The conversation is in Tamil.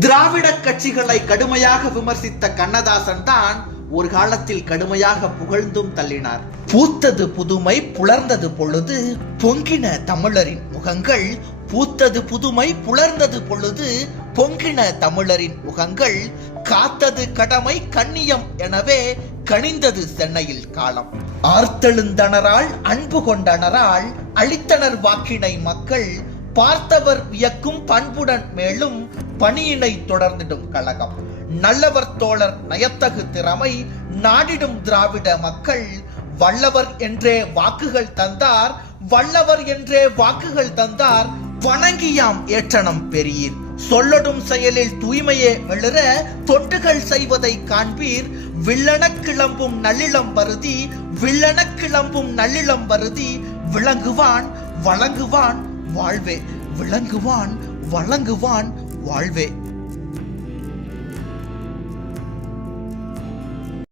திராவிட கட்சிகளை கடுமையாக விமர்சித்த கண்ணதாசன் தான் ஒரு காலத்தில் கடுமையாக புகழ்ந்தும் தள்ளினார். பூத்தது புதுமை புலர்ந்தது பொழுது பொங்கின தமிழரின் முகங்கள் பூத்தது புதுமை புலர்ந்தது பொழுது பொங்கின தமிழரின் முகங்கள் காத்தது கடமை கண்ணியம் எனவே கனிந்தது சென்னையில் காலம். ஆர்த்தெழுந்தனரால் அன்பு கொண்டனரால் அளித்தனர் வாக்கினை மக்கள் பார்த்தவர் வியக்கும் பண்புடன் மேலும் பணியினை தொடர்ந்திடும் கழகம். நல்லவர் தோழர் நயத்தகு திறமை நாடிடும் திராவிட மக்கள் வல்லவர் என்றே வாக்குகள் தந்தார் வல்லவர் என்றே வாக்குகள் தந்தார் வணங்கியாம் ஏற்றனம் பெரியீர். சொல்லடும் செயலில் தூய்மையே வளர தொண்டுகள் செய்வதை காண்பீர். வில்லன கிளம்பும் நல்லிளம் வருதி வில்லன கிளம்பும் நல்லிளம் வருதி விளங்குவான் வழங்குவான் வாழ்வே விளங்குவான் வழங்குவான் வாழ்வே.